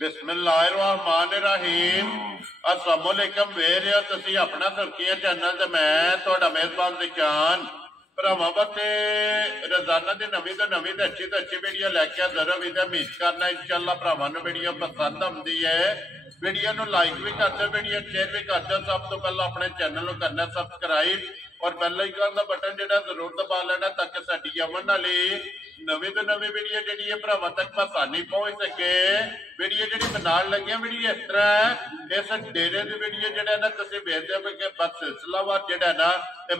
बिस्मिल्लाहिर्रहमानिर्रहीम। अस्सलामुअलैकुम वेरियो, तुसी अपना सुर्खियां चैनल ते मैं तुहाडा मेजबान दिशान भरावां वास्ते रोजाना दी नवीं तो अच्छी वीडियो लैके हाजिर होई ते उम्मीद करना इंशाअल्लाह भरावां नूं वीडियो पसंद आउंदी है। वीडियो नूं लाइक भी कर दो, वीडियो शेयर भी कर दो। सब तो पहला अपने चैनल नूं करना सब्सक्राइब और बेल आइकन का बटन जिहड़ा जरूर दबा लेना ताकि साडी आवन वाली नवीं तो नवीं वीडियो जिहड़ी है भरावां तक आसानी पहुंच सके। वीडियो जिहड़ी बनाउण लगे वीडियो इस तरह है, इस डेरे की वीडियो जिहड़ा ना तुसीं वेखदे हो कि बस सिलसिलावार जिहड़ा ना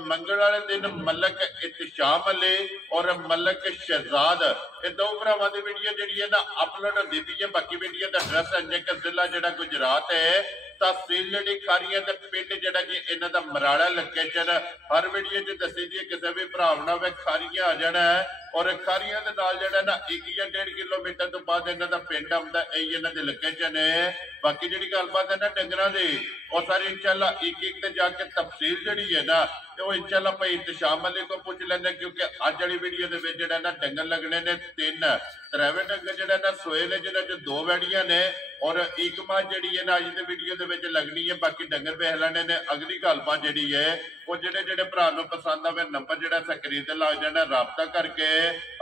मंगल वाले दिन मलक इत्तिशाम अली और मलक शहजाद ये दो भरावां की वीडियो जिहड़ी है ना अपलोड होंदी पई है। बाकी वीडियो का एड्रैस है कि जिला जिहड़ा गुजरात है, तहसील जिहड़ी खारियां ते पिंड जिहड़ा कि इन्हां दा मराड़ा लोकेशन हर वीडियो च दसी दी। किसी भी भरा ना खारियां आ जाना है और खारियां दे नाल जिहड़ा ना 1 या 1.5 किलोमीटर तो बाद इन्हां दा पिंड आउंदा, यही इन्हां दी लोकेशन है। बाकी जिहड़ी गलबात है ना डंगरां दी और सारी इंशाअल्लाह एक ते जाके तफसील जिहड़ी है ना तो इंशाअल्लाह भाई इत्तिशाम अली को पूछ लेंगे, क्योंकि अज वाली वीडियो दे विच जिहड़ा ना डंगर लगने ने 3 त्रेवे डंगर जिहड़ा ना सोए ने, जिन्हां च 2 वैड़ियां ने और एक मां जिहड़ी है ना अज दी वीडियो दे विच लगनी है। बाकी डंगर वेख लैणे ने। अगली गलबात जिहड़ी है वो जिहड़े भरा नूं पसंद आवे नंबर जिहड़ा स्क्रीन ते लग जाना, राबता करके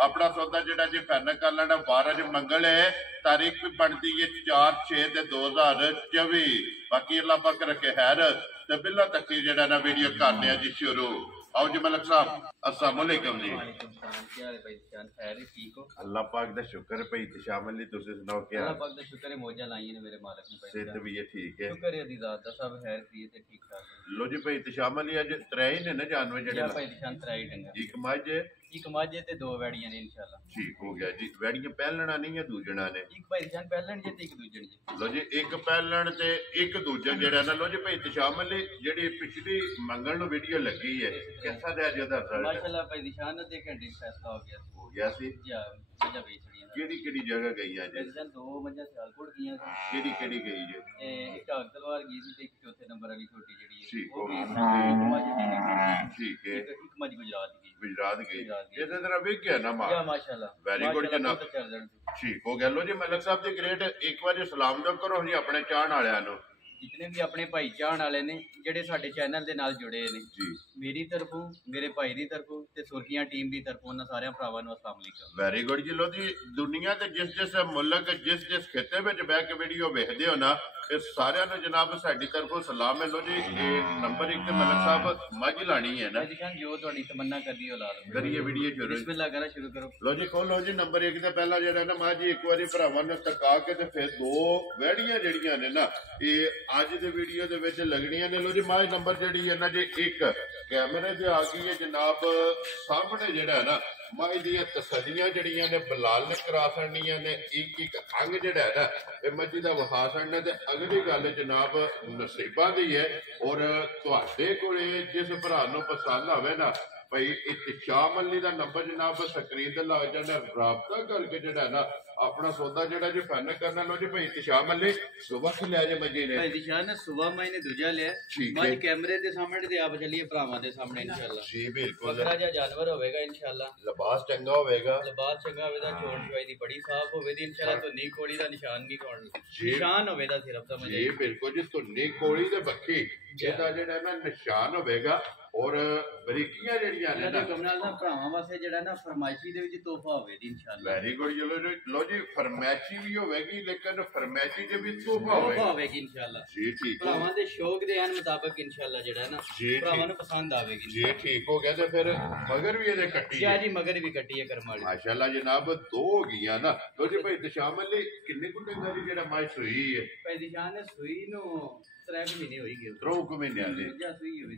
अपना सौदा जिहड़ा जी फाइनल कर लेना। 12 मंगल है, तारीख भी बनती है 4/6/2024। बाकी अल्लाह पाक रखे खैर ते बिल्ला तक जिहड़ा ना वीडियो करने जी शुरू। आओ जी मलक साहब, अस्सलाम वालेकुम जी। अल्लाह पाक दा शुक्र है। भाई इत्तिशाम अली तुसीं सुनाओ क्या? अल्लाह पाक दा शुक्र है, मौजा लाईयां ने मेरे मालिक ने। सेहत भी है ठीक है, शुक्र है दी जात दा, सब खैर खैरियत है, ठीक ठाक। लो जी भाई इत्तिशाम अली अज 3 ने ना जानवर जिहड़े भाई इत्तिशाम 3 डंगर, एक मझ एक मझ ते 2 वैड़ियां ने इंशाअल्लाह। ठीक हो गया जी। वैड़ियां पहलना नहीं है दूजना ने? एक भाई इत्तिशाम पहलन जे ते एक दूजन जे। लो जी एक पहलन ते एक दूजा जिहड़ा ना। लो जी भाई इत्तिशाम अली जिहड़ी पिछली मंगल नूं वीडियो लगी है कैसा रहा जी ओहदा रिजल्ट? माशाअल्लाह भाई इत्तिशाम दे घंटे फैसला हो गया सी। जी मजा बेच छड़ियां। केड़ी जगह गई है जी? इत्तिशाम 2 मजा सियालकोट गईयां सी। केड़ी गई जी? एक ढाक तलवार गई सी ते एक चौथे नंबर वाली छोटी जिहड़ी है ठीक वो हो गई। ठीक है, एक मज गुजरात गई। गुजरात गई। इस तरह वेख गया ना मां? माशाअल्लाह वेरी गुड जनाब, ठीक हो गया। लो जी मलक साहब दी ग्रेट एक बार सलाम दो करो जी अपने चाहण वालियां नूं। जितने भी अपने भाई चाहण वाले ने ਜਿਹੜੇ ਸਾਡੇ ਚੈਨਲ ਦੇ ਨਾਲ ਜੁੜੇ ਨੇ ਜੀ, ਮੇਰੀ ਤਰਫੋਂ ਮੇਰੇ ਭਾਈ ਦੀ ਤਰਫੋਂ ਤੇ ਸੁਰਖੀਆਂ ਟੀਮ ਦੀ ਤਰਫੋਂ ਉਹਨਾਂ ਸਾਰਿਆਂ ਭਰਾਵਾਂ ਨੂੰ ਅਸਲਾਮ ਅਲੈਕੁਮ। ਵੈਰੀ ਗੁੱਡ ਜੀ। ਲੋ ਜੀ ਦੁਨੀਆ ਤੇ ਜਿਸ ਮੁਲਕ ਜਿਸ ਖਿੱਤੇ ਵਿੱਚ ਬਹਿ ਕੇ ਵੀਡੀਓ ਵੇਖਦੇ ਹੋ ਨਾ ਇਹ ਸਾਰਿਆਂ ਨੂੰ ਜਨਾਬ ਸਾਡੀ ਤਰਫੋਂ ਸਲਾਮ ਹੈ। ਲੋ ਜੀ ਇਹ ਨੰਬਰ 1 ਤੇ ਮਲਕ ਸਾਹਿਬ ਮੱਝ ਲਾਣੀ ਹੈ ਨਾ? ਭਾਈ ਜੋ ਤੁਹਾਡੀ ਤਮੰਨਾ ਕਰਦੀ ਹੋ ਲਾ ਲਓ। ਕਰੀਏ ਵੀਡੀਓ ਸ਼ੁਰੂ। ਬਿਸਮਿਲ੍ਲਾ ਕਰਾ ਸ਼ੁਰੂ ਕਰੋ। ਲੋ ਜੀ ਖੋਲੋ ਜੀ ਨੰਬਰ 1 ਤੇ ਪਹਿਲਾਂ ਜਿਹੜਾ ਨਾ ਮੱਝ ਇੱਕ ਵਾਰੀ ਭਰਾਵਾਂ ਨੂੰ ਤਕਾ ਕੇ ਤੇ ਫਿਰ 2 ਵੈੜੀਆਂ ਜਿਹੜੀਆਂ ਨੇ ਨਾ ਇਹ ਅੱਜ ਦੇ ਵੀਡੀਓ ਦੇ ਵਿੱਚ ਲੱਗਣੀਆਂ ਨੇ। ਲੋ ਜੀ ਮੱਝ ਨੰਬਰ ਜਿਹੜੀ ਹੈ ਨਾ ਜੀ 1 कैमरे से आ गई है जनाब सामने जड़ा ना मझ दी तसलियां जड़ियां ने बलाल ने करा छड़नियां ने। एक अंग जड़ा है ना ये मझी का वहा छड़ना। ते अगली गल जनाब नसीबा दी है और तुहाडे कोले जिस भरा नूं पसंद आवे ना भाई इत्तिशाम अली का नंबर जनाब स्क्रीन ते लग जाना, राबता करके जड़ा ना अपना सौदा जड़ा जी फाइनल करना। लो जी भाई इत्तिशाम अली सुबह की लिया जे मजी ने? भाई इत्तिशाम ने सुबह मैंने दूजा लिया मज कैमरे के सामने ते आप चलिए भरावां दे सामने इंशाअल्लाह। जी बिल्कुल। बकरा जा जानवर होवेगा इंशाअल्लाह, लिबास चंगा होवेगा, लिबास चंगा होवेगा, छोड़ छुआई दी बड़ी साफ होवेगी इंशाअल्लाह। तो नी कोड़ी दा निशान नहीं कोण निशान होवेगा सिर्फ समझ। जी बिल्कुल जी। तो नी कोड़ी ते बक्की जेदा जेड़ा ना निशान होवेगा और बरीकियां जड़ियां ने ना कमनाल दा भरावां वास्ते जेड़ा ना फरमाइशी दे विच तोहफा होवेगी इंशाअल्लाह। Very good. लो जी फरमाइशी भी होवेगी लेकिन फरमाइशी दे विच तोहफा होवेगी इंशाअल्लाह। जी ठीक। भरावां दे शौक दे अन मुताबिक इंशाअल्लाह जेड़ा ना भरावां नूं पसंद आवेगी। जी ठीक हो गया। ते फिर मगर भी इहदे कट्टी है जी, मगर भी कट्टी है करम वाली माशाअल्लाह जनाब 2 हो गईयां ना। लो जी भाई इत्तिशाम अली किन्ने कुछ डंगर दी जेड़ा मझ सूई है? भाई इत्तिशाम ने सूई नूं 3 महीने होई गए। 3 महीनों दी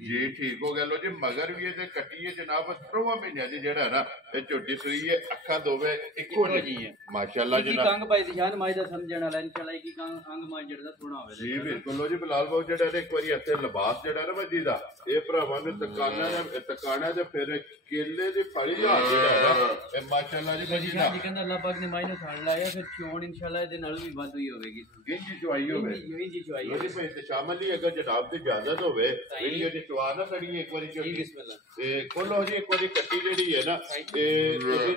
जी ठीक हो गया। लो जी मगर भी ये कट्टी है जनाब 3 महीनों की जेड़ा ना ये झोटी सूई है। अखा दोवे इको जी है माशाअल्लाह जनाब। अंग भाई इत्तिशाम माई दा समझण वाला इंशाअल्लाह की अंग माई जेड़ा थोड़ा होवे जी बिल्कुल। लो जी बिलाल भाऊ जेड़ा एक बारी ऐसे लिबास जेड़ा ना मजी दा ये भरावां ने तकाना ते फिर केले दी फली ला जेड़ा ना ए माशाअल्लाह जी मजी दा। जी कहंदा अल्लाह पाक ने माई नु छाड़ लाया फिर चोण इंशाअल्लाह दे नाल भी वध हुई होवेगी। इंजी चुआई होवे इंजी चुआई। लो जी भाई इत्तिशाम अली अगर जनाब दी इजाजत होवे वीडियो दी चुआ ना सड़ी एक बारी जी बिस्मिल्लाह। ते खोलो जी एक बारी कट्टी जेड़ी है ना ते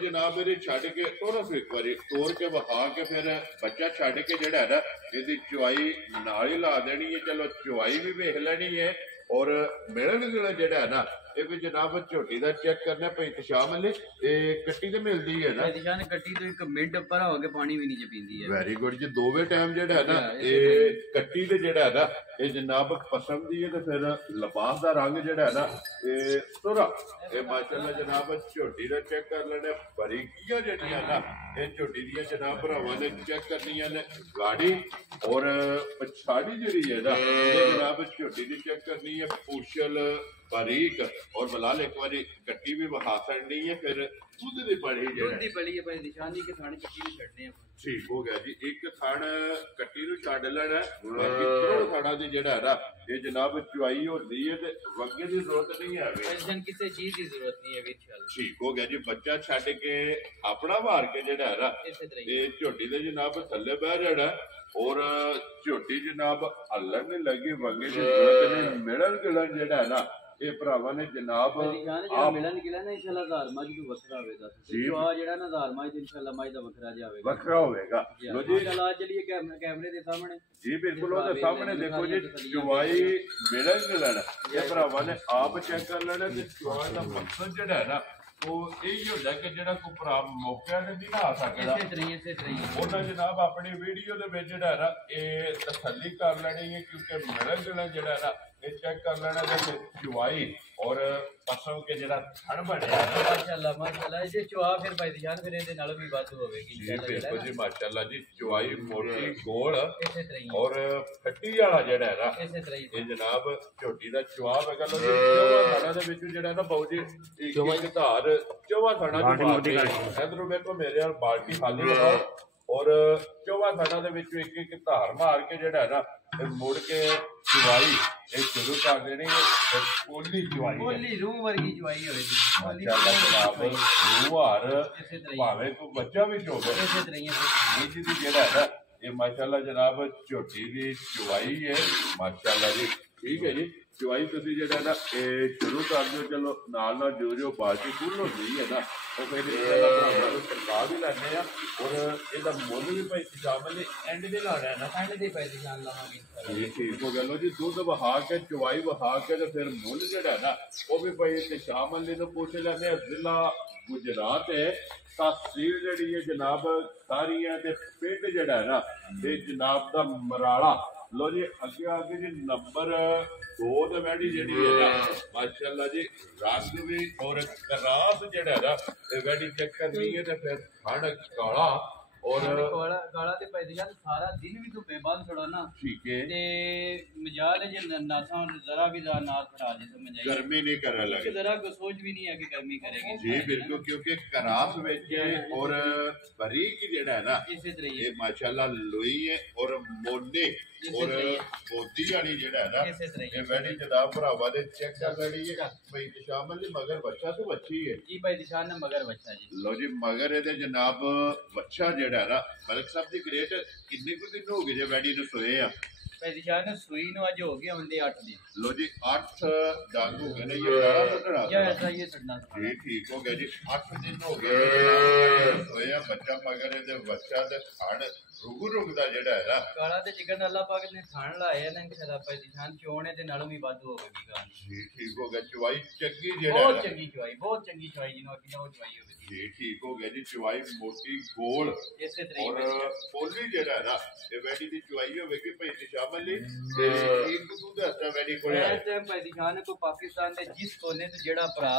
जनाब मेरे छड़ के तोड़ा सो एक बारी तोड़ ਤੋੜ ਕੇ ਵਿਖਾ ਕੇ ਫਿਰ ਬੱਚਾ ਛੱਡ ਕੇ ਜਿਹੜਾ ਨਾ ਇਹਦੀ ਚੁਆਈ ਨਾਲ ਹੀ ਲਾ ਦੇਣੀ ਹੈ। ਚਲੋ ਚੁਆਈ ਵੀ ਵੇਖ ਲੈਣੀ ਹੈ ਔਰ ਮਿਲਣ ਗਿਲਣ ਜਿਹੜਾ ਨਾ ਇਹ ਵੀ ਜਨਾਬ ਝੋਟੀ ਦਾ ਚੈੱਕ ਕਰਨਾ ਪਈ ਇਤਸ਼ਾਮ ਵਾਲੇ ਇਹ ਕੱਟੀ ਤੇ ਮਿਲਦੀ ਹੈ ਨਾ ਨਿਸ਼ਾਨ ਕੱਟੀ ਤੋਂ 1 ਮਿੰਟ ਉੱਪਰ ਹੋ ਕੇ ਪਾਣੀ ਵੀ ਨਹੀਂ ਪੀਂਦੀ ਹੈ। ਵੈਰੀ ਗੁੱਡ ਜੀ। ਦੋਵੇਂ ਟਾਈਮ ਜਿਹੜਾ ਹੈ ਨਾ ਇਹ ਕੱਟੀ ਤੇ ਜਿਹੜਾ ਹੈ ਨਾ ਇਹ ਜਨਾਬ ਪਸੰਦ ਦੀ ਹੈ ਤੇ ਫਿਰ ਲਿਬਾਸ ਦਾ ਰੰਗ ਜਿਹੜਾ ਹੈ ਨਾ ਇਹ ਸੁਰਾ ਇਹ ਮਾਸ਼ਾਅੱਲਾ ਜਨਾਬ ਝੋਟੀ ਦਾ ਚੈੱਕ ਕਰ ਲੈਣਾ ਬਰੀਕੀਆਂ ਜਿਹੜੀਆਂ ਨਾ ਇਹ ਝੋਟੀ ਦੀਆਂ ਜਨਾਬ ਭਰਾਵਾਂ ਨੇ ਚੈੱਕ ਕਰਨੀਆਂ ਨੇ ਗਾੜੀ ਔਰ ਪਛਾੜੀ ਜਿਹੜੀ ਹੈ ਨਾ ਇਹ ਜਨਾਬ ਝੋਟੀ ਦੀ ਚੈੱਕ ਕਰਨੀ ਹੈ ਪੁਸ਼ਲ बारीक और बलाल एक बार कट्टी भी बहा करनी है फिर दूध दी बड़ी दूध दी बड़ी है भाई निशानी के थाने कट्टी में छड़ने हैं। ठीक हो गया जी। एक थान कट्टी नु छड़ लेना बाकी थोड़ा थाना दी जेड़ा है ना ये जनाब चुआई होती है ते वगे दी जरूरत नहीं है टेंशन किसी चीज की जरूरत नहीं है भी इंशाल्लाह। ठीक हो गया जी। बच्चा छड़ के अपना मार के जेड़ा है ना ये झोटी दे जनाब थल्ले बह जाना और झोटी जनाब हलन नहीं लगी वगे दी जरूरत नहीं मिलन गिलन जेड़ा है ना ਇਹ ਭਰਾਵਾਂ ਨੇ ਜਨਾਬ ਮਿਲਣ ਗਿਲਾ ਨਾ ਇਨਸ਼ਾਅੱਲਾ ਹਜ਼ਾਰ ਮੱਝ ਤੋਂ ਵੱਖਰਾ ਹੋਵੇਗਾ ਜੋ ਆ ਜਿਹੜਾ ਨਾ ਹਜ਼ਾਰ ਮੱਝ ਇਨਸ਼ਾਅੱਲਾ ਮੱਝ ਦਾ ਵੱਖਰਾ ਜਾਵੇਗਾ ਵੱਖਰਾ ਹੋਵੇਗਾ। ਲੋ ਜੀ ਚਲਾ ਚਲੀਏ ਕੈਮਰੇ ਦੇ ਸਾਹਮਣੇ ਜੀ ਬਿਲਕੁਲ ਉਹਦੇ ਸਾਹਮਣੇ ਦੇਖੋ ਜੀ ਚੁਆਈ ਮਿਲਣ ਗਿਲਣ ਇਹ ਭਰਾਵਾਂ ਨੇ ਆਪ ਚੈੱਕ ਕਰ ਲੈਣਾ ਤੇ ਚੁਆਈ ਦਾ ਮਕਸਦ ਜਿਹੜਾ ਹੈ ਨਾ ਉਹ ਇਹ ਹੁੰਦਾ ਕਿ ਜਿਹੜਾ ਕੋਈ ਭਰਾ ਮੌਕਿਆਂ ਤੇ ਨਹੀਂ ਨਾ ਆ ਸਕਦਾ ਇਸੇ ਤਰ੍ਹਾਂ ਉਹਨਾਂ ਜਨਾਬ ਆਪਣੀ ਵੀਡੀਓ ਦੇ ਵਿੱਚ ਜਿਹੜਾ ਨਾ ਇਹ ਤਸੱਲੀ ਕਰ ਲੈਣੀ ਹੈ ਕਿਉਂਕਿ ਮਿਲਣ ਗਿਲਣ ਜਿਹੜਾ ਨਾ ਇਹ ਚੈੱਕ ਕਰ ਲੈਣਾ ਕਿ ਚੁਆਈ ਔਰ ਪਸਮ ਕੇ ਜਿਹੜਾ ਥਣ ਬਣਿਆ ਮਾਸ਼ਾਅੱਲਾ ਇਹ ਚੁਆ ਫਿਰ ਭਾਈ ਜਾਨ ਫਿਰ ਇਹਦੇ ਨਾਲ ਵੀ ਵੱਧ ਹੋਵੇਗੀ ਜੀ ਬਿਲਕੁਲ ਜੀ ਮਾਸ਼ਾਅੱਲਾ ਜੀ ਚੁਆਈ ਮੋਟੀ ਗੋਲ ਇਸੇ ਤਰ੍ਹਾਂ ਔਰ ਫੱਟੀ ਵਾਲਾ ਜਿਹੜਾ ਹੈ ਨਾ ਇਸੇ ਤਰ੍ਹਾਂ ਇਹ ਜਨਾਬ ਝੋਟੀ ਦਾ ਚੁਆਬ ਹੈਗਾ ਲੋ ਚੌਵਾ ਥਾਣਾ ਦੇ ਵਿੱਚ ਜਿਹੜਾ ਨਾ ਬਾਊ ਜੀ ਇੱਕ ਧਾਰ ਚੌਵਾ ਥਾਣਾ ਦੀ ਬਾਲਟੀ ਇਧਰੋਂ ਵੇਖੋ ਮੇਰੇ ਨਾਲ ਬਾਲਟੀ ਖਾਲੀ ਬਣਾਓ ਔਰ ਚੌਵਾ ਥਾਣਾ ਦੇ ਵਿੱਚ ਇੱਕ ਇੱਕ ਧਾਰ ਮਾਰ ਕੇ ਜਿਹੜਾ ਨਾ ਇਹ ਮੁੜ ਕੇ ਚੁਆਈ ਇਹ ਸ਼ੁਰੂ ਕਰ ਦੇਣੀ ਹੈ ਪੋਲੀ ਚੁਆਈ ਪੋਲੀ ਰੂਹ ਵਰਗੀ ਚੁਆਈ ਹੋਵੇਗੀ ਮਾਸ਼ਾਅੱਲਾ ਜਨਾਬ ਰੂਹਾਰ ਭਾਵੇਂ ਕੋਈ ਬੱਚਾ ਵੀ ਚੋਵੇ ਇਸੇ ਤਰ੍ਹਾਂ ਇਹ ਜੀ ਜਿਹੜਾ ਹੈ ਨਾ ਇਹ ਮਾਸ਼ਾਅੱਲਾ ਜਨਾਬ ਝੋਟੀ ਦੀ ਚੁਆਈ ਹੈ ਮਾਸ਼ਾਅੱਲਾ ਜੀ। ਠੀਕ ਹੈ ਜੀ। ਚੁਆਈ ਤੁਸੀਂ ਜਿਹੜਾ ਨਾ ਇਹ ਸ਼ੁਰੂ ਕਰ ਦਿਓ ਚਲੋ ਨਾਲ ਨਾਲ ਜੋ ਬਾਲਟੀ ਫੁੱਲ ਹੁੰਦੀ ਹੈ ਨਾ ਉਹ ਫਿਰ ਸਰਕਾਰ ਵੀ ਲੈਣੇ ਆ ਔਰ ਇਹਦਾ ਮੁੱਲ ਵੀ ਭਾਈ ਸ਼ਾਮਲ ਨੇ ਐਂਡ ਦੇ ਲਾਣਾ ਨਾ ਐਂਡ ਦੇ ਪੈਸੇ ਜਾਣ ਲਾਵਾਂਗੇ ਜੀ। ਠੀਕ ਹੋ ਗਿਆ ਲੋ ਜੀ। ਦੁੱਧ ਵਹਾ ਕੇ ਚੁਆਈ ਵਹਾ ਕੇ ਤੇ ਫਿਰ ਮੁੱਲ ਜਿਹੜਾ ਨਾ ਉਹ ਵੀ ਭਾਈ ਤੇ ਸ਼ਾਮਲ ਨੇ ਨੂੰ ਪੁੱਛ ਲੈਂਦੇ ਆ। ਜ਼ਿਲ੍ਹਾ ਗੁਜਰਾਤ ਹੈ ਤਹਿਸੀਲ ਜਿਹੜੀ ਹੈ ਜਨਾਬ ਸਾਰੀਆਂ ਤੇ ਪਿੰਡ ਜਿਹੜਾ ਹੈ ਨਾ ਇਹ ਜਨਾਬ ਦਾ ਮਰਾਲਾ। लो जी अगे जी नंबर 2 ते वैडी जेडी है ना माशाअल्लाह जी रंग भी और करास जेड़ा है ना ये वैडी चेक करनी है ते फिर थण काला और काला ते पैदे जान सारा दिन भी तो बेबान छोड़ा ना। ठीक है ते मजाल है जे नासा जरा भी नाथ खड़ा दे समझ आई गर्मी नहीं करे लगे जरा को सोच भी नहीं है कि गर्मी करेगी जी बिल्कुल क्योंकि करास विच और बारीक जेड़ा है ना इसी तरह ये माशाअल्लाह लोई है और मोने और मोती वाली जेड़ा है ना ये वैडी जनाब भरावा ने चेक कर लेनी है भाई शामिल मगर बच्चा तो बच्ची है जी भाई निशान ने मगर बच्चा जी। लो जी मगर ये जनाब बच्चा जेड़ा है ना मलिक साहब दी ग्रेट किन्ने को दिन हो गए जे वैडी नु सोए आ भाई निशान ने सुई नु आज हो गया होंदे 8 दिन। लो जी 8 दांत हो गए ने ये बड़ा टुकड़ा या ऐसा ये छड़ना जी ठीक हो गया जी 8 दिन हो गए सोया बच्चा मगर ये बच्चा ते खान रुगदा जेड़ा है ना काला ते चिकन अल्लाह पाक ने खान लाया ना इंशाल्लाह भाई निशान चोने ते नालों भी वाद होगी गान जी ठीक हो गया चुवाई चंगी जेड़ा बहुत चंगी चुवाई जिनो कि वो चुवाई होगी जी ठीक हो गया जी चुवाई मोटी गोल इसे तरीके और पोली जेड़ा है ना ये वैडी दी चुवाई होगी भाई निशामल ली ते एक दूध हस्ता वैडी कोले इस टाइम भाई निशान को पाकिस्तान दे जिस कोने ते जेड़ा भरा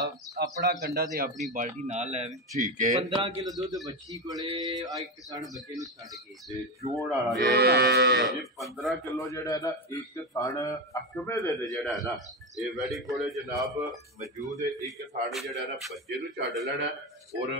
अपना कंडा ते अपनी बाल्टी नाल लावे ठीक है 15 किलो दूध बच्ची कोले आ किसान बच्चे नु छड के ते जोड़ वाला ये 15 किलो जेड़ा है ना एक थान 8वें दे जेड़ा है ना ये वैडी कोले जनाब मौजूद है एक थान जेड़ा है ना बच्चे नु छड लेना और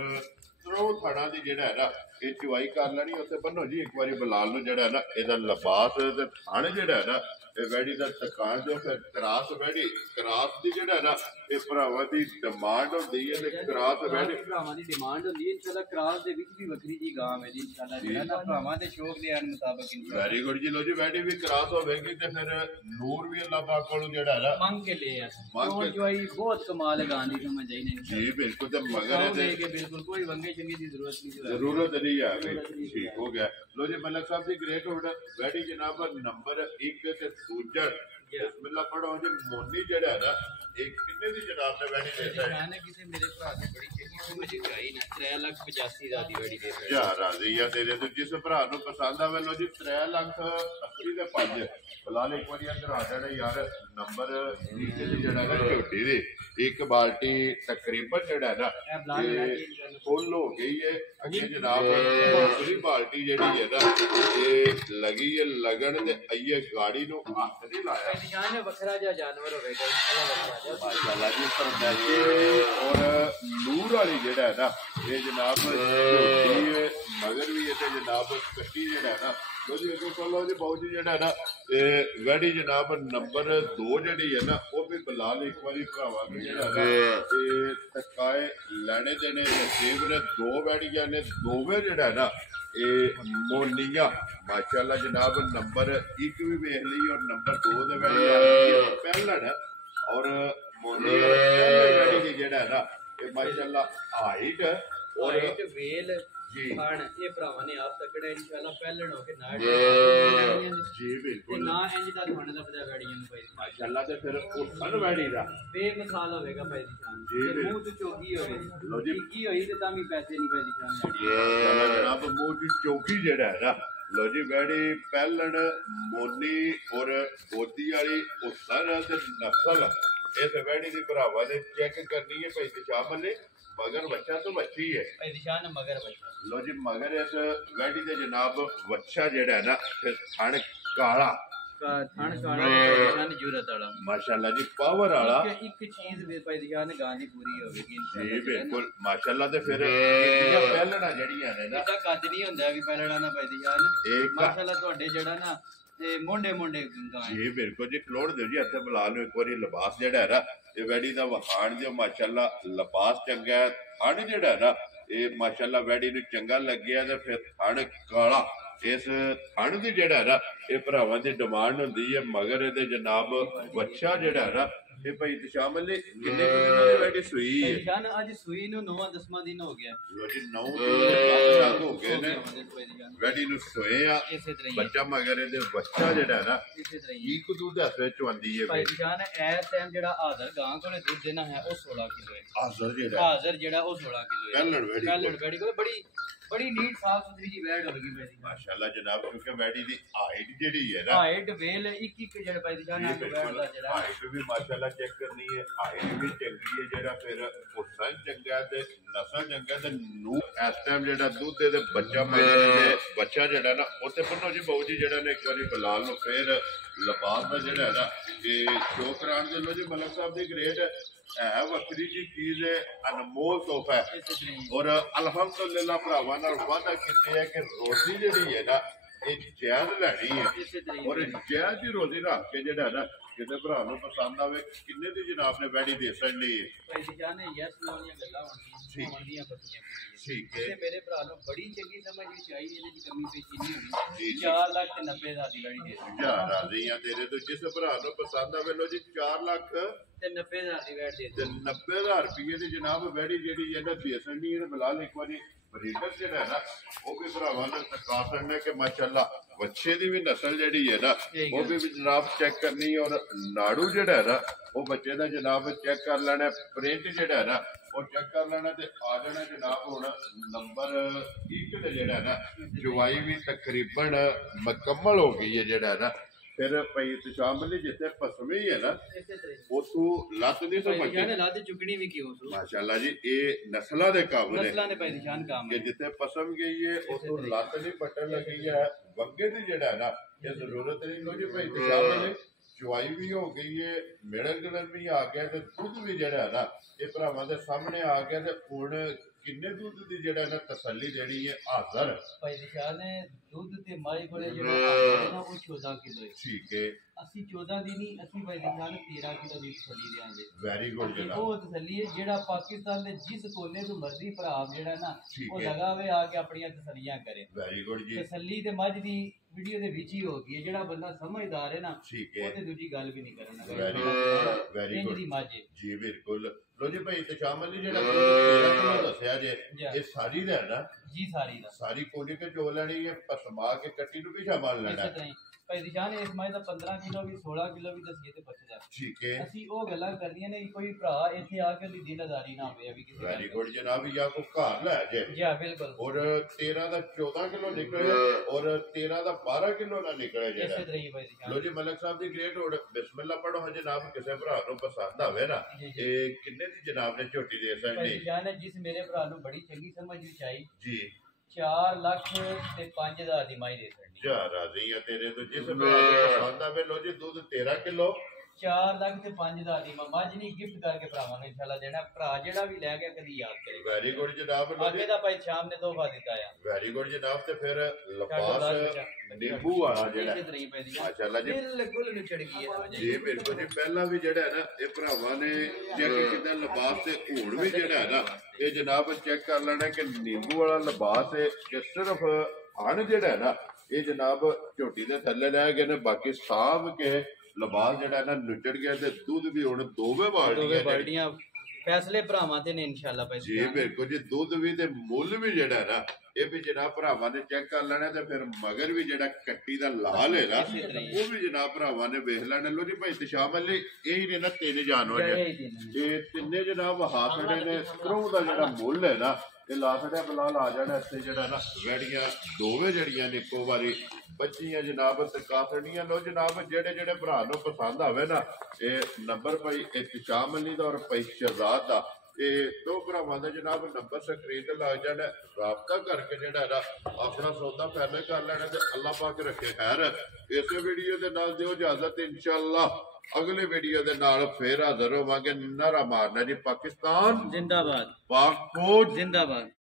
त्रो थाना दी जेड़ा है ना ये चुवाई कर लेनी उत्ते बनो जी एक बारी बलाल नु जेड़ा है ना एदा लिबास ते थान जेड़ा है ना ये वैडी दा तकान जो फिर क्रास वैडी क्रास दी जेड़ा है ना ਇਹ ਭਰਾਵਾਂ ਦੀ ਡਿਮਾਂਡ ਹੁੰਦੀ ਹੈ ਤੇ ਕਰਾਸ ਵੈੜੀ ਭਰਾਵਾਂ ਦੀ ਡਿਮਾਂਡ ਹੁੰਦੀ ਹੈ ਇਨਸ਼ਾਅੱਲਾ ਕਰਾਸ ਦੇ ਵਿੱਚ ਵੀ ਵੱਖਰੀ ਜੀ ਗਾਂ ਹੈ ਜੀ ਇਨਸ਼ਾਅੱਲਾ ਜਿਹੜਾ ਨਾ ਭਰਾਵਾਂ ਦੇ ਸ਼ੌਕ ਦੇ ਆਨ ਮੁਤਾਬਕ ਇਨਸ਼ਾਅੱਲਾ ਵੈਰੀ ਗੁੱਡ ਜੀ। ਲੋ ਜੀ ਵੈੜੀ ਵੀ ਕਰਾਸ ਹੋਵੇਗੀ ਤੇ ਫਿਰ ਨੂਰ ਵੀ ਅੱਲਾਹ ਪਾਕ ਕੋਲੋਂ ਜਿਹੜਾ ਹੈ ਮੰਗ ਕੇ ਲੈ ਆ ਉਹ ਜਵਾਈ ਬਹੁਤ ਕਮਾਲ ਹੈ ਗਾਂ ਦੀ ਸਮਝ ਆਈ ਨਹੀਂ ਜੀ ਬਿਲਕੁਲ ਤੇ ਮਗਰ ਇਹਦੇ ਕਿ ਬਿਲਕੁਲ ਕੋਈ ਵੰਗੇ ਚੰਗੀ ਦੀ ਜ਼ਰੂਰਤ ਨਹੀਂ ਜ਼ਰੂਰਤ ਨਹੀਂ ਹੈ ਠੀਕ ਹੋ ਗਿਆ। ਲੋ ਜੀ ਮਲਕ ਸਾਹਿਬ ਦੀ ਗ੍ਰੇਟ ਆਰਡਰ ਵੈੜੀ ਜਨਾਬ ਨੰਬਰ 1 ਤੇ ਦੂਜਾ ਬਿਸਮਿਲ੍ਲਾ ਪੜੋ ਜੀ। ਮੋਨੀ ਜਿਹੜਾ ਹੈ ਨਾ ਇਹ ਕਿੰਨੇ ਦੀ ਜਨਾਬ ਨੇ ਵੈੜੀ ਦੇਤਾ ਹੈ? ਮੈਂ ਕਿਸੇ ਮੇਰੇ ਭਰਾ ਨੇ ਬੜੀ ਚੰਗੀ ਸਮਝ ਆਈ ਨਾ 3,85,000 ਦੀ ਵੈੜੀ ਦੇ ਜਾ ਰਾਜ਼ੀ ਆ ਤੇਰੇ ਤੋਂ ਜਿਸ ਭਰਾ ਨੂੰ ਪਸੰਦ ਆਵੇ। ਲੋ ਜੀ 3,80,000 ਦੇ 5 ਫਿਲਹਾਲ ਇੱਕ ਵਾਰੀ ਅੰਦਰ ਆ ਜਾਣਾ ਯਾਰ ਨੰਬਰ ਨੀਚੇ ਤੇ ਜਿਹੜਾ ਨਾ ਝੋਟੀ ਦੇ ਇੱਕ ਬਾਲਟੀ ਤਕਰੀਬਨ ਜਿਹੜਾ ਨਾ ਫੁੱਲ ਹੋ ਗਈ ਹੈ ਅੱਗੇ ਜਨਾਬ ਦੂਸਰੀ ਬਾਲਟੀ ਜਿਹੜੀ ਹੈ ਨਾ ਇਹ ਲੱਗੀ ਹੈ ਲੱਗਣ ਤੇ ਆਈਏ ਗਾੜੀ ਨੂੰ ਹੱਥ ਨਹੀਂ ਲਾਇਆ ਨਿਸ਼ਾਨ ਵੱਖਰਾ ਜਿਹਾ ਜਾਨਵਰ ਹੋਵੇਗਾ ਇਨਸ਼ਾਅੱਲਾ ਮਾਸ਼ਾਅੱਲਾ ਜੀ। ਫਰਮਾਇਸ਼ੇ ਔਰ ਨੂਰ ਵਾਲੀ ਜਿਹੜਾ ਹੈ ਨਾ ਇਹ ਜਨਾਬ ਝੋਟੀ ਮਗਰ ਵੀ ਇਹ ਤੇ ਜਨਾਬ ਕੱਟੀ ਜਿਹੜਾ ਹੈ ਨਾ ਲੋ ਜੀ ਅੱਗੇ ਚਲੋ ਜੀ ਬਾਊ ਜੀ ਜਿਹੜਾ ਨਾ ਇਹ ਵੈੜੀ ਜਨਾਬ ਨੰਬਰ 2 ਜਿਹੜੀ ਹੈ ਨਾ ਉਹ ਵੀ ਬਲਾਲ ਇੱਕ ਵਾਰੀ ਭਰਾਵਾਂ ਨੂੰ ਜਿਹੜਾ ਨਾ ਇਹ ਤਕਾਏ ਲੈਣੇ ਦੇਣੇ ਨਸੀਬ ਨੇ 2 ਵੈੜੀਆਂ ਨੇ ਦੋਵੇਂ ਜਿਹੜਾ ਨਾ ਇਹ ਮੋਨੀਆਂ ਮਾਸ਼ਾਅੱਲਾ ਜਨਾਬ ਨੰਬਰ 1 ਵੀ ਵੇਖ ਲਈ ਔਰ ਨੰਬਰ 2 ਦੇ ਵੈੜੀ ਪਹਿਲਾ ਨਾ ਔਰ ਮੋਨੀਆਂ ਵੈੜੀ ਦੀ ਜਿਹੜਾ ਨਾ ਇਹ ਮਾਸ਼ਾਅੱਲਾ ਹਾਈਟ ਔਰ ਵੇਲ ਜੀ ਖਾਣ ਇਹ ਭਰਾਵਾਂ ਨੇ ਆਪ ਤਕੜਾ ਇਨਸ਼ਾਅੱਲਾ ਪਹਿਲਣ ਹੋ ਕੇ ਨਾ ਜੀ ਬਿਲਕੁਲ ਨਾ ਇੰਜ ਦਾ ਖਾਣੇ ਦਾ ਪਤਾ ਵੈੜੀਆਂ ਨੂੰ ਭਾਈ ਮਾਸ਼ਾਅੱਲਾ ਤੇ ਫਿਰ ਉਹ ਸਨ ਵੈੜੀ ਦਾ ਬੇਮਿਸਾਲ ਹੋਵੇਗਾ ਭਾਈ ਦੀ ਸ਼ਾਨ ਜੀ ਮੂੰਹ ਤੋਂ ਚੋਗੀ ਹੋਵੇ ਲੋ ਜੀ ਚੋਗੀ ਹੋਈ ਤੇ ਤਾਂ ਵੀ ਪੈਸੇ ਨਹੀਂ ਭਾਈ ਦੀ ਸ਼ਾਨ ਜਨਾਬ ਮੂੰਹ ਦੀ ਚੌਕੀ ਜਿਹੜਾ ਹੈ ਨਾ ਲੋ ਜੀ ਵੈੜੀ ਪਹਿਲਣ ਮੋਨੀ ਔਰ ਗੋਦੀ ਵਾਲੀ ਉਹ ਸਨ ਤੇ ਨਸਲ ਇਸ ਵੈੜੀ ਦੀ ਭਰਾਵਾਂ ਨੇ ਚੈੱਕ ਕਰਨੀ ਹੈ ਭਾਈ ਤੇ ਸ਼ਾਮਲੇ ਮਗਰ ਬੱਚਾ ਤਾਂ ਬੱਚੀ ਹੈ ਭਾਈ ਨਿਸ਼ਾਨ ਮਗਰ ਬੱਚਾ ਲੋ ਜੀ ਮਗਰ ਇਸ ਵੈੜੀ ਦੇ ਜਨਾਬ ਬੱਚਾ ਜਿਹੜਾ ਹੈ ਨਾ ਫਿਰ ਥਣ ਕਾਲਾ ਥਣ ਕਾਲਾ ਨਿਸ਼ਾਨ ਜੁਰਤ ਵਾਲਾ ਮਾਸ਼ਾਅੱਲਾ ਜੀ ਪਾਵਰ ਵਾਲਾ ਇੱਕ ਚੀਜ਼ ਵੀ ਭਾਈ ਨਿਸ਼ਾਨ ਗਾਂ ਦੀ ਪੂਰੀ ਹੋਵੇਗੀ ਜੀ ਬਿਲਕੁਲ ਮਾਸ਼ਾਅੱਲਾ ਤੇ ਫਿਰ ਇਹ ਪਹਿਲਣਾ ਜਿਹੜੀਆਂ ਨੇ ਨਾ ਇਹਦਾ ਕੱਦ ਨਹੀਂ ਹੁੰਦਾ ਵੀ ਪਹਿਲਣਾ ਨਾ ਭਾਈ ਨਿਸ਼ਾਨ ਮਾਸ਼ਾਅੱਲਾ ਤੁਹਾਡੇ ਜਿਹੜਾ ਨਾ ਤੇ ਮੋਢੇ ਗਾਂ ਜੀ ਬਿਲਕੁਲ ਜੀ ਖਲੋੜ ਦਿਓ ਜੀ ਇੱਥੇ ਬੁਲਾ ਲਓ ਇੱਕ ਵਾਰੀ ਲਿਬਾਸ ਜਿਹੜਾ ਹੈ ਨਾ ਇਹ ਵੈੜੀ ਦਾ ਵਖਾਣ ਦਿਓ ਮਾਸ਼ਾਅੱਲਾ ਲਿਬਾਸ ਚੰਗਾ ਹੈ ਥਣ ਜਿਹੜਾ ਨਾ ਇਹ ਮਾਸ਼ਾਅੱਲਾ ਵੈੜੀ ਨੂੰ ਚੰਗਾ ਲੱਗਿਆ ਤੇ ਫਿਰ ਥਣ ਕਾਲਾ ਇਸ ਥਣ ਦੀ ਜਿਹੜਾ ਨਾ ਇਹ ਭਰਾਵਾਂ ਦੀ ਡਿਮਾਂਡ ਹੁੰਦੀ ਹੈ ਮਗਰ ਇਹਦੇ ਜਨਾਬ ਬੱਚਾ ਜਿਹੜਾ ਨਾ ਇਹ ਭਾਈ ਸ਼ਾਮਲ ਨੇ ਕਿੰਨੇ ਦਿਨਾਂ ਦੀ ਵੈੜੀ ਸੂਈ ਹੈ ਨਿਸ਼ਾਨ ਅੱਜ ਸੂਈ ਨੂੰ 9-10 ਦਿਨ ਹੋ ਗਿਆ ਲੋ ਜੀ 9 ਦਿਨ ਹੋ ਗਏ ਨੇ ਵੈੜੀ ਨੂੰ ਸੋਏ ਆ ਬੱਚਾ ਮਗਰ ਇਹਦੇ ਬੱਚਾ ਜਿਹੜਾ ਨਾ ਇੱਕ ਦੁੱਧ ਹੱਥ ਵਿੱਚ ਆਉਂਦੀ ਹੈ ਭਾਈ ਨਿਸ਼ਾਨ ਇਸ ਟਾਈਮ ਜਿਹੜਾ ਹਾਜ਼ਰ ਗਾਂ ਕੋਲੇ ਦੁੱਧ ਦੇਣਾ ਹੈ ਉਹ 16 ਕਿਲੋ ਹੈ ਹਾਜ਼ਰ ਜਿਹੜਾ ਉਹ 16 ਕਿਲੋ ਹੈ ਪਹਿਲਣ ਵੈੜੀ ਕੋਲ ਬੜੀ ਨੀਟ ਸਾਫ ਸੁਥਰੀ ਜੀ ਵੈੜ ਹੋਵੇਗੀ ਵੈੜੀ ਮਾਸ਼ਾਅੱਲਾ ਜਨਾਬ ਕਿਉਂਕਿ ਵੈੜੀ ਦੀ ਹਾਈਟ ਜਿਹੜੀ ਹੈ ਨਾ ਹਾਈਟ ਵੇਲ ਇੱਕ ਜਿਹੜਾ ਭਾਈ ਨਿਸ਼ਾਨ ਆ ਵੈੜ ਦਾ ਜਿਹੜਾ ਹਾਈਟ ਵੀ ਮਾਸ਼ਾਅੱਲਾ ਚੈੱਕ ਕਰਨੀ ਹੈ ਹਾਈਟ ਵੀ ਚੰਗੀ ਹੈ ਜਿਹੜਾ ਫਿਰ ਹੁਸਨ ਚੰਗਾ ਤੇ ਨਸਲ ਚੰਗਾ ਤੇ ਨੂੰ ਇਸ ਟਾਈਮ ਜਿਹੜਾ ਦੁੱਧ ਦੇ ਬੱਚਾ ਮਗਰ ਬੱਚਾ ਜਿਹੜਾ ਨਾ ਉੱਥੇ ਬੰਨੋ ਜੀ ਬਾਊ ਜੀ ਜਿਹੜਾ ਨੇ ਇੱਕ ਵਾਰੀ ਬਲਾਲ ਨੂੰ ਫਿਰ ਲਿਬਾਸ ਦਾ ਜਿਹੜਾ ਹੈ ਨਾ ਇਹ ਸ਼ੋਅ ਕਰਾਉਣ ਦੇ ਲੋ ਜੀ ਮਲਕ ਸਾਹਿਬ ਦੀ ਗ੍ਰੇਟ ਹੈ ਵੱਖਰੀ ਜੀ ਚੀਜ਼ ਹੈ ਅਨਮੋਲ ਤੋਹਫਾ ਹੈ ਔਰ ਅਲਹਮਦੁਲਿਲਾ ਭਰਾਵਾਂ ਨਾਲ ਵਾਅਦਾ ਕੀਤੇ ਹੈ ਕਿ ਰੋਜ਼ੀ ਜਿਹੜੀ ਹੈ ਨਾ ਇਹ ਜਾਇਜ਼ ਲੈਣੀ ਹੈ ਔਰ ਜਾਇਜ਼ ਦੀ ਰੋਜ਼ੀ ਰੱਖ ਕੇ ਜਿਹੜਾ ਨਾ ਕਿਤੇ ਭਰਾ ਨੂੰ ਪਸੰਦ ਆਵੇ ਕਿੰਨੇ ਦੀ ਜਨਾਬ ਨੇ ਵੈੜੀ ਦੇ ਲਈ ਹੈ ਭਾਈ ਜਾਨੇ ਯਸ ਨੌਲੀਆਂ ਗੱਲਾਂ ਹੁੰਦੀਆਂ ਪੱਤੀਆਂ ਠੀਕ ਹੈ ਮੇਰੇ ਭਰਾ ਨੂੰ ਬੜੀ ਚੰਗੀ ਸਮਝ ਵਿੱਚ ਆਈ ਇਹਦੇ ਚ ਕਮੀ ਪੇਸ਼ੀ ਨਹੀਂ ਹੋਣੀ 4,90,000 ਦੀ ਵੈੜੀ ਦੇ ਜਾ ਰਾਜ਼ੀ ਆ ਤੇਰੇ ਤੋਂ ਜਿਸ ਭਰਾ ਨੂੰ ਪਸੰਦ ਆਵੇ ਲੋ ਜੀ 4,90,000 ਦੀ ਵੈੜੀ ਤੇ 90,000 ਰੁਪਏ ਦੀ ਜਨਾਬ ਵੈੜੀ ਜਿਹੜੀ ਇਹਦਾ ਦੇਸਣ ਦੀ ਇਹ ਬਲਾਲ ਇੱਕ ਵਾਰੀ ਬਰੀਡਰ ਜਿਹੜਾ ਹੈ ਨਾ ਉਹ ਵੀ ਭਰਾਵਾਂ ਨੇ ਸਰਕਾਰ ਕਰਨਾ ਕਿ ਮਾਸ਼ਾਅੱਲਾ ਬੱਚੇ ਦੀ ਵੀ ਨਸਲ ਜਿਹੜੀ ਹੈ ਨਾ ਉਹ ਵੀ ਜਨਾਬ ਚੈੱਕ ਕਰਨੀ ਔਰ ਨਾੜੂ ਜਿਹੜਾ ਹੈ ਨਾ ਉਹ ਬੱਚੇ ਦਾ ਜਨਾਬ ਚੈੱਕ ਕਰ ਲੈਣਾ ਪ੍ਰਿੰਟ ਜਿਹੜਾ ਹੈ ਨਾ ਉਹ ਚੈੱਕ ਕਰ ਲੈਣਾ ਤੇ ਆ ਜਾਣਾ ਜਨਾਬ ਹੁਣ ਨੰਬਰ 1 ਤੇ ਜਿਹੜਾ ਨਾ ਜਵਾਈ ਵੀ ਤਕਰੀਬਨ ਮੁਕੰਮਲ ਹੋ ਗਈ ਹੈ ਜਿਹੜਾ ਨਾ ਫਿਰ ਭਾਈ ਸ਼ਾਮਲੀ ਜਿੱਥੇ ਪਸਮੀ ਹੈ ਨਾ ਉਥੋਂ ਲੱਤ ਨਹੀਂ ਤੋਂ ਬੱਚੇ ਨੇ ਲੱਤ ਚੁਗਣੀ ਵੀ ਕਿਉਂ ਮਾਸ਼ਾਅੱਲਾ ਜੀ ਇਹ ਨਸਲਾਂ ਦੇ ਕੰਮ ਨੇ ਨਸਲਾਂ ਦੇ ਭਾਈ ਨਿਸ਼ਾਨ ਕੰਮ ਕਿ ਜਿੱਥੇ ਪਸਮ ਗਈ ਹੈ ਉਥੋਂ ਲੱਤ ਨਹੀਂ ਪੱਟਣ ਲੱਗੀ ਹੈ ਵੰਗੇ ਦੀ ਜਿਹੜਾ ਨਾ ਇਹ ਜ਼ਰੂਰਤ ਨਹੀਂ ਲੋ ਜੀ ਭਾਈ ਸ਼ਾਮਲੀ ਚੁਆਈ ਵੀ ਹੋ ਗਈ ਹੈ ਮਿਲਣ ਗਿਲਣ ਵੀ ਆ ਗਿਆ ਤੇ ਦੁੱਧ ਵੀ ਜਿਹੜਾ ਨਾ ਇਹ ਭਰਾਵਾਂ ਦੇ ਸਾਹਮਣੇ ਆ ਗਿਆ ਤੇ ਹੁਣ ਕਿੰਨੇ ਦੁੱਧ ਦੀ ਜਿਹੜਾ ਨਾ ਤਸੱਲੀ ਜਿਹੜੀ ਹੈ ਹਾਜ਼ਰ ਭਾਈ ਨਿਸ਼ਾਨ ਨੇ ਦੁੱਧ ਤੇ ਮਾਈ ਕੋਲੇ ਜਿਹੜਾ ਨਾ ਉਹ 14 ਕਿਲੋ ਹੈ। ਠੀਕ ਹੈ ਅਸੀਂ 14 ਦੀ ਨਹੀਂ, ਅਸੀਂ ਭਾਈ ਨਿਸ਼ਾਨ 13 ਕਿਲੋ ਦੀ ਤਸੱਲੀ ਦੇਾਂਗੇ। ਵੈਰੀ ਗੁੱਡ ਜਨਾਬ। ਉਹ ਤਸੱਲੀ ਹੈ ਜਿਹੜਾ ਪਾਕਿਸਤਾਨ ਦੇ ਜਿਸ ਕੋਨੇ ਤੋਂ ਮਰਜ਼ੀ ਭਰਾ ਜਿਹੜਾ ਨਾ ਉਹ ਲਗਾਵੇ ਆ ਕੇ ਆਪਣੀਆਂ ਤਸੱਲੀਆਂ ਕਰੇ। ਵੈਰੀ ਗੁੱਡ ਜੀ। ਤਸੱਲੀ ਤੇ ਮੱਝ ਦੀ ਵੀਡੀਓ ਦੇ ਵਿੱਚ ਹੀ ਹੋ ਗਈ ਹੈ। ਜਿਹੜਾ ਬੰਦਾ ਸਮਝਦਾਰ ਹੈ ਨਾ ਉਹ ਤੇ ਦੂਜੀ ਗੱਲ ਵੀ ਨਹੀਂ ਕਰਨਾ। ਵੈਰੀ ਗੁੱਡ ਦੀ ਮੱਝ ਜੀ ਬਿਲਕੁਲ। ਲੋ ਜੀ ਭਾਈ ਇਤਸ਼ਾਮ ਅਲੀ ਜਿਹੜਾ 13 ਕਿਲੋ ਦੱਸਿਆ ਜੇ ਇਹ ਸਾਰੀ ਦਾ ਨਾ ਜੀ ਸਾਰੀ ਦਾ ਸਾਰੀ ਕੋਲੀ ਕੇ ਚੋ ਲੈਣੀ ਹੈ ਪਸਮਾ ਕੇ ਕੱਟੀ ਨੂੰ ਵੀ ਸ਼ਾਮਲ ਲੈਣਾ ਭਾਈ ਨਿਸ਼ਾਨ ਇਸ ਮੱਝ ਦਾ 15 ਕਿਲੋ ਵੀ 16 ਕਿਲੋ ਵੀ ਦੱਸੀਏ ਤੇ ਬਚਦਾ। ਠੀਕ ਹੈ ਅਸੀਂ ਉਹ ਗੱਲਾਂ ਕਰਦੀਆਂ ਨੇ ਕੋਈ ਭਰਾ ਇੱਥੇ ਆ ਕੇ ਦਿਲਦਾਰੀ ਨਾ ਹੋਵੇ ਅਭੀ ਕਿਸੇ ਵੈਰੀ ਗੁੱਡ ਜਨਾਬ। ਜਾਂ ਕੋ ਘਰ ਲੈ ਜੇ ਜੀ ਹਾਂ ਬਿਲਕੁਲ। ਔਰ 13 ਦਾ 14 ਕਿਲੋ ਨਿਕਲੇ ਔਰ 13 ਦਾ 12 ਕਿਲੋ ਨਾ ਨਿਕਲੇ ਜਿਹੜਾ ਇਸੇ ਤਰ੍ਹਾਂ ਹੀ ਭਾਈ ਨਿਸ਼ਾਨ। ਲੋ ਜੀ ਮਲਕ ਸਾਹਿਬ ਦੀ ਗ੍ਰੇਟ ਔਰ ਬਿਸਮਿਲ੍ਲਾ ਪੜੋ ਜਨਾਬ। ਕਿਸੇ ਭਰਾ ਨੂੰ ਪਸੰਦ ਆਵੇ ਨਾ ਇਹ ਕਿੰਨੇ ਦੀ ਜਨਾਬ ਨੇ ਝੋਟੀ ਦੇ ਸਕਦੇ ਭਾਈ ਨਿਸ਼ਾਨ ਹੈ ਜਿਸ ਮੇਰੇ ਭਰਾ ਨੂੰ ਬੜੀ ਚੰਗੀ ਸਮਝ ਵਿੱਚ ਆਈ ਜੀ 4 ਲੱਖ ਤੇ 5,000 ਦੀ ਮਾਈ ਦੇ ਸਕਦੀ ਜਾ ਰਾਜ਼ੀ ਆ ਤੇਰੇ ਤੋਂ ਜਿਸ ਭਰਾ ਨੂੰ ਪਸੰਦ ਆਵੇ। ਲੋ ਜੀ ਦੁੱਧ 13 ਕਿਲੋ 4 ਲੱਖ ਤੇ 5,000 ਦੀ ਮੱਝ ਨਹੀਂ ਗਿਫਟ ਕਰਕੇ ਭਰਾਵਾਂ ਨੂੰ ਇਨਸ਼ਾਅੱਲਾ ਦੇਣਾ। ਭਰਾ ਜਿਹੜਾ ਵੀ ਲੈ ਗਿਆ ਕਦੀ ਯਾਦ ਕਰੇ। ਵੈਰੀ ਗੁੱਡ ਜਨਾਬ। ਅੱਗੇ ਦਾ ਭਾਈ ਸ਼ਾਮ ਨੇ ਤੋਹਫਾ ਦਿੱਤਾ ਆ। ਵੈਰੀ ਗੁੱਡ ਜਨਾਬ। ਤੇ ਫਿਰ ਲਪਾਸ ਨਿੰਬੂ ਵਾਲਾ ਜਿਹੜਾ ਮਾਸ਼ਾਅੱਲਾ ਜੀ ਬਿਲਕੁਲ ਨਿਚੜ ਗਈ ਹੈ ਜੀ ਬਿਲਕੁਲ ਜੀ। ਪਹਿਲਾਂ ਵੀ ਜਿਹੜਾ ਹੈ ਨਾ ਇਹ ਭਰਾਵਾਂ ਨੇ ਚੈੱਕ ਕੀਤਾ ਲਿਬਾਸ ਤੇ ਹੁਣ ਵੀ ਜਿਹੜਾ ਹੈ ਨਾ ਇਹ ਜਨਾਬ ਚੈੱਕ ਕਰ ਲੈਣਾ ਕਿ ਨਿੰਬੂ ਵਾਲਾ ਲਿਬਾਸ ਹੈ ਕਿ ਸਿਰਫ ਹਣ ਜਿਹੜਾ ਹੈ ਨਾ ਇਹ ਜਨਾਬ ਝੋਟੀ ਦੇ ਥੱਲੇ ਲੈ ਗਏ ਨੇ। ਬਾਕੀ ਸਾਂਭ ਕੇ ਲਿਬਾਸ ਜਿਹੜਾ ਨਾ ਨੁੱਚੜ ਗਿਆ ਤੇ ਦੁੱਧ ਵੀ ਹੁਣ ਦੋਵੇਂ ਬਾਲਟੀਆਂ ਫੈਸਲੇ ਭਰਾਵਾਂ ਤੇ ਨੇ ਇਨਸ਼ਾਅੱਲਾ ਭਾਈ ਜੀ ਬਿਲਕੁਲ ਜੀ। ਦੁੱਧ ਵੀ ਤੇ ਮੁੱਲ ਵੀ ਜਿਹੜਾ ਨਾ ਇਹ ਵੀ ਜਨਾਬ ਭਰਾਵਾਂ ਨੇ ਚੈੱਕ ਕਰ ਲੈਣਾ ਤੇ ਫਿਰ ਮਗਰ ਵੀ ਜਿਹੜਾ ਕੱਟੀ ਦਾ ਲਾਲ ਹੈ ਨਾ ਉਹ ਵੀ ਜਨਾਬ ਭਰਾਵਾਂ ਨੇ ਵੇਖ ਲੈਣਾ। ਲੋ ਜੀ ਭਾਈ ਇਤਸ਼ਾਮ ਅਲੀ ਇਹੀ ਨੇ ਨਾ ਤਿੰਨ ਜਾਨਵਰ ਇਹ ਤਿੰਨੇ ਜਨਾਬ ਹਾਸੜੇ ਨੇ ਸਕਰੂ ਦਾ ਜਿਹੜਾ ਮੁੱਲ ਹੈ ਨਾ ਇਹ ਲਾਸੜਿਆ ਬਲਾਲ ਆ ਜਾਣਾ ਇੱਥੇ ਜਿਹੜਾ ਨਾ ਵੈੜੀਆਂ ਦੋਵੇਂ ਜਿਹੜੀਆਂ ਨੇ ਇੱਕੋ ਵਾਰੀ ਬੱਚੀਆਂ ਜਨਾਬ ਤੇ ਕਾਸੜੀਆਂ। ਲੋ ਜਨਾਬ ਜਿਹੜੇ ਜਿਹੜੇ ਭਰਾ ਨੂੰ ਪਸੰਦ ਆਵੇ ਨਾ ਇਹ ਨੰਬਰ ਭਾਈ ਇਤਸ਼ਾਮ ਅਲੀ ਦਾ ਔਰ ਭਾਈ ਸ਼ਹਿਜ਼ਾਦ ਦਾ ਇਹ ਦੋ ਭਰਾਵਾਂ ਦਾ ਜਨਾਬ ਨੰਬਰ ਸਕਰੀਨ ਤੇ ਲੱਗ ਜਾਣਾ। ਰਾਬਤਾ ਕਰਕੇ ਜਿਹੜਾ ਨਾ ਆਪਣਾ ਸੌਦਾ ਪਹਿਲੇ ਕਰ ਲੈਣਾ ਤੇ ਅੱਲਾਹ ਪਾਕ ਰੱਖੇ ਖੈਰ। ਇਸੇ ਵੀਡੀਓ ਦੇ ਨਾਲ ਦਿਓ ਇਜਾਜ਼ਤ ਇਨਸ਼ਾਅੱਲਾ ਅਗਲੇ ਵੀਡੀਓ ਦੇ ਨਾਲ ਫੇਰ ਹਾਜ਼ਰ ਹੋਵਾਂਗੇ। ਨਾਰਾ ਮਾਰਨਾ ਜੀ ਪਾਕਿਸਤਾਨ ਜ਼ਿੰਦਾਬਾਦ, ਪਾਕ ਫੌਜ ਜ਼ਿੰਦਾਬਾਦ।